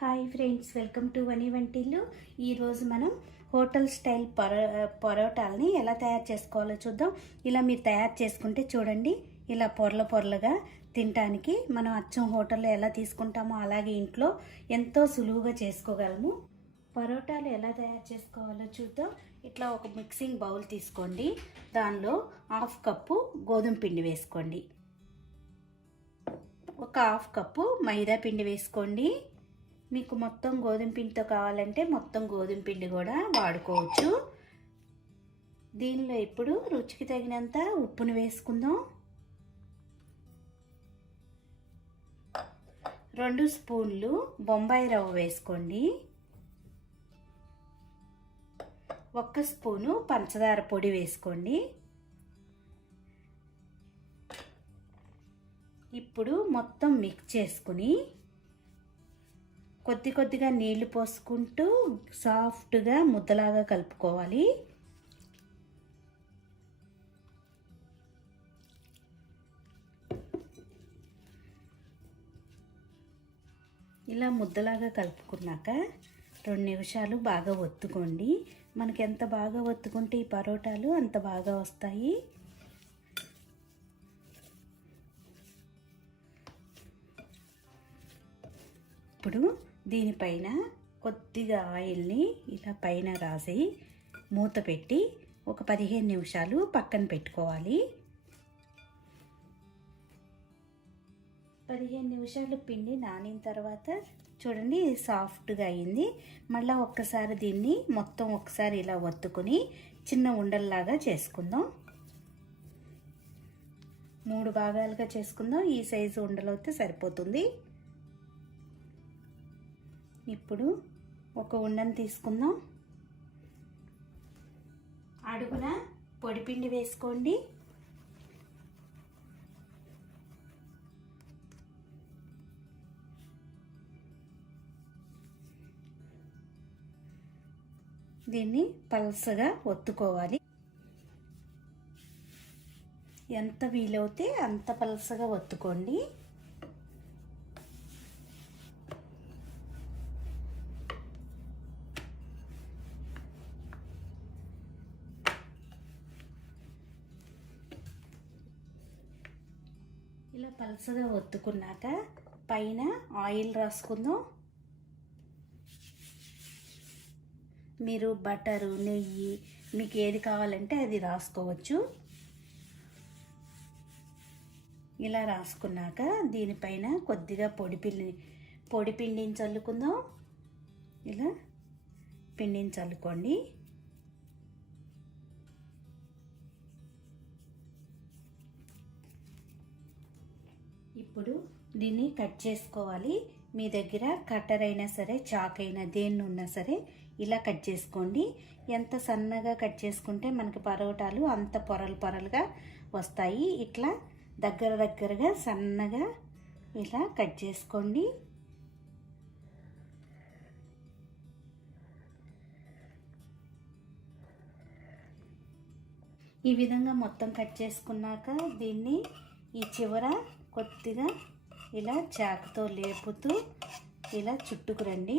Hi friends, welcome to వని వంటిల్లు. ఈరోజు మనం హోటల్ స్టైల్ పరోటాలని ఎలా తయారు చేసుకోవాలో చూద్దాం. ఇలా మీరు తయారు చేసుకుంటే చూడండి, ఇలా పొరల పొరలుగా తినడానికి మనం అచ్చం హోటల్లో ఎలా తీసుకుంటామో అలాగే ఇంట్లో ఎంతో సులువుగా చేసుకోగలము. పరోటాలు ఎలా తయారు చేసుకోవాలో చూద్దాం. ఇట్లా ఒక మిక్సింగ్ బౌల్ తీసుకోండి. దానిలో 1/2 కప్పు గోధుమ పిండి వేసుకోండి. ఒక 1/2 కప్పు మైదా పిండి వేసుకోండి. మీకు మొత్తం గోధుమ పిండితో కావాలంటే మొత్తం గోధుమ పిండి కూడా వాడుకోవచ్చు. దీనిలో ఇప్పుడు రుచికి తగినంత ఉప్పును వేసుకుందాం. 2 స్పూన్లు బొంబాయి రవ్వ వేసుకోండి. 1 స్పూను పంచదార పొడి వేసుకోండి. ఇప్పుడు మొత్తం మిక్స్ చేసుకుని కొద్ది కొద్దిగా నీళ్లు పోసుకుంటూ సాఫ్ట్గా ముద్దలాగా కలుపుకోవాలి. ఇలా ముద్దలాగా కలుపుకున్నాక 2 నిమిషాలు బాగా ఒత్తుకోండి. మనకి ఎంత బాగా ఒత్తుకుంటే ఈ పరోటాలు అంత బాగా వస్తాయి. ఇప్పుడు దీనిపైన కొద్దిగా ఆయిల్ని ఇలా పైన రాసి మూత పెట్టి ఒక 15 నిమిషాలు పక్కన పెట్టుకోవాలి. 15 నిమిషాలు పిండి నానిన తర్వాత చూడండి సాఫ్ట్గా అయింది. మళ్ళీ ఒక్కసారి దీన్ని మొత్తం ఒకసారి ఇలా ఒత్తుకుని చిన్న ఉండల్లాగా చేసుకుందాం. 3 భాగాలుగా చేసుకుందాం. ఈ సైజు ఉండలు అయితే సరిపోతుంది. ఇప్పుడు ఒక ఉండను తీసుకుందాం. అడుగున పొడిపిండి వేసుకోండి. దీన్ని పల్సగా ఒత్తుకోవాలి. ఎంత వీలవుతే అంత పల్సగా ఒత్తుకోండి. ఇలా పల్సగా ఒత్తుకున్నాక పైన ఆయిల్ రాసుకుందాం. మీరు బటరు, నెయ్యి మీకు ఏది కావాలంటే అది రాసుకోవచ్చు. ఇలా రాసుకున్నాక దీనిపైన కొద్దిగా పొడి పిండిని చల్లుకుందాం. ఇలా పిండిని చల్లుకోండి. ఇప్పుడు దీన్ని కట్ చేసుకోవాలి. మీ దగ్గర కట్టర్ అయినా సరే, చాక్ అయినా దేన్ని ఉన్నా సరే ఇలా కట్ చేసుకోండి. ఎంత సన్నగా కట్ చేసుకుంటే మనకి పరోటాలు అంత పొరలుగా వస్తాయి. ఇట్లా దగ్గరగా సన్నగా ఇలా కట్ చేసుకోండి. ఈ విధంగా మొత్తం కట్ చేసుకున్నాక దీన్ని ఈ చివర కొద్దిగా ఇలా చాకుతో లేపుతూ ఇలా చుట్టుకురండి.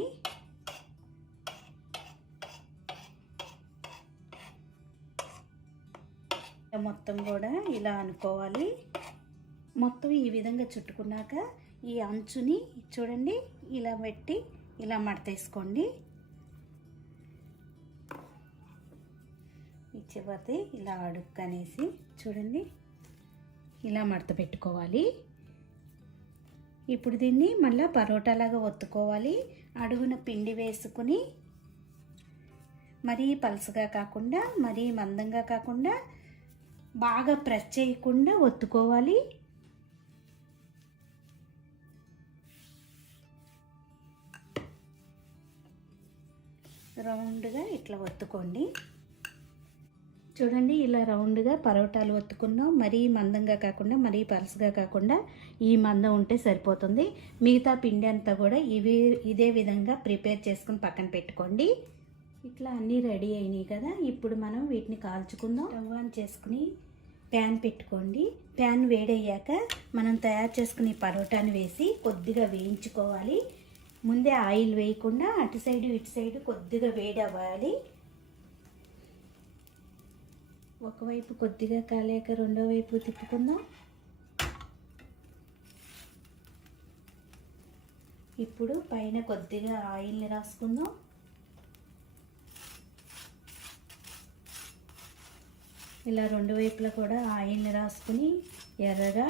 మొత్తం కూడా ఇలా అనుకోవాలి. మొత్తం ఈ విధంగా చుట్టుకున్నాక ఈ అంచుని చూడండి ఇలా పెట్టి ఇలా మడతేసుకోండి. ఈ చివరిది ఇలా అడుక్కనేసి చూడండి ఇలా మడత పెట్టుకోవాలి. ఇప్పుడు దీన్ని మళ్ళీ పరోటాలాగా ఒత్తుకోవాలి. అడుగున పిండి వేసుకుని మరీ పలుసగా కాకుండా మరీ మందంగా కాకుండా బాగా ప్రెస్ చేయకుండా ఒత్తుకోవాలి. రౌండ్గా ఇట్లా ఒత్తుకోండి. చూడండి ఇలా రౌండ్గా పరోటాలు ఒత్తుకున్నాం. మరీ మందంగా కాకుండా మరీ పలుసగా కాకుండా ఈ మందం ఉంటే సరిపోతుంది. మిగతా పిండి అంతా కూడా ఇదే విధంగా ప్రిపేర్ చేసుకుని పక్కన పెట్టుకోండి. ఇట్లా అన్నీ రెడీ అయినాయి కదా. ఇప్పుడు మనం వీటిని కాల్చుకుందాం. స్టవ్ ఆన్ చేసుకుని ప్యాన్ పెట్టుకోండి. ప్యాన్ వేడయ్యాక మనం తయారు చేసుకునే పరోటాని వేసి కొద్దిగా వేయించుకోవాలి. ముందే ఆయిల్ వేయకుండా అటు సైడు ఇటు సైడు కొద్దిగా వేడి అవ్వాలి. ఒకవైపు కొద్దిగా కాలేక రెండో వైపు తిప్పుకుందాం. ఇప్పుడు పైన కొద్దిగా ఆయిల్ని రాసుకుందాం. ఇలా రెండు వైపులా కూడా ఆయిల్ని రాసుకుని ఎర్రగా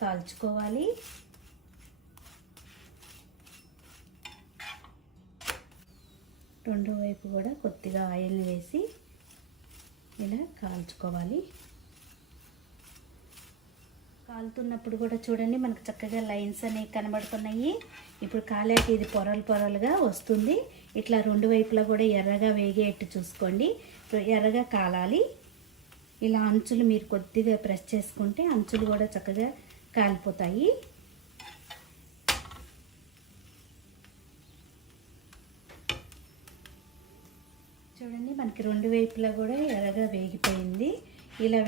కాల్చుకోవాలి. రెండో వైపు కూడా కొద్దిగా ఆయిల్ని వేసి ఇలా కాల్చుకోవాలి. కాలుతున్నప్పుడు కూడా చూడండి మనకు చక్కగా లైన్స్ అనేవి కనబడుతున్నాయి. ఇప్పుడు కాలేక ఇది పొరలు పొరలుగా వస్తుంది. ఇట్లా రెండు వైపులా కూడా ఎర్రగా వేగేట్టు చూసుకోండి. ఎర్రగా కాలాలి. ఇలా అంచులు మీరు కొద్దిగా ప్రెస్ చేసుకుంటే అంచులు కూడా చక్కగా కాలిపోతాయి. చూడండి మనకి రెండు వైపులా కూడా ఎర్రగా వేగిపోయింది. ఇలా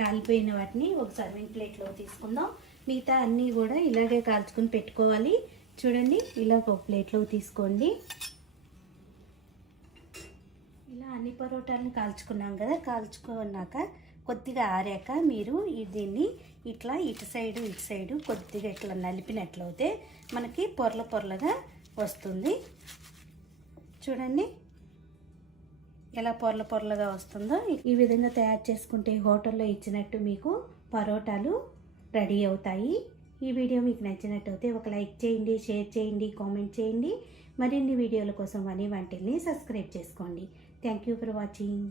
కాలిపోయిన వాటిని ఒక సర్వింగ్ ప్లేట్లో తీసుకుందాం. మిగతా అన్నీ కూడా ఇలాగే కాల్చుకుని పెట్టుకోవాలి. చూడండి ఇలా ఒక ప్లేట్లో తీసుకోండి. ఇలా అన్ని పరోటాలను కాల్చుకున్నాం కదా. కాల్చుకున్నాక కొద్దిగా ఆరాక మీరు దీన్ని ఇట్లా ఇటు సైడు కొద్దిగా ఇట్లా నలిపినట్లయితే మనకి పొరల పొరలుగా వస్తుంది. చూడండి ఎలా పొరల పొరలుగా వస్తుందో. ఈ విధంగా తయారు చేసుకుంటే హోటల్లో ఇచ్చినట్టు మీకు పరోటాలు రెడీ అవుతాయి. ఈ వీడియో మీకు నచ్చినట్టయితే ఒక లైక్ చేయండి, షేర్ చేయండి, కామెంట్ చేయండి. మరిన్ని వీడియోల కోసం వాణి వంటిల్ని సబ్స్క్రైబ్ చేసుకోండి. Thank you for watching.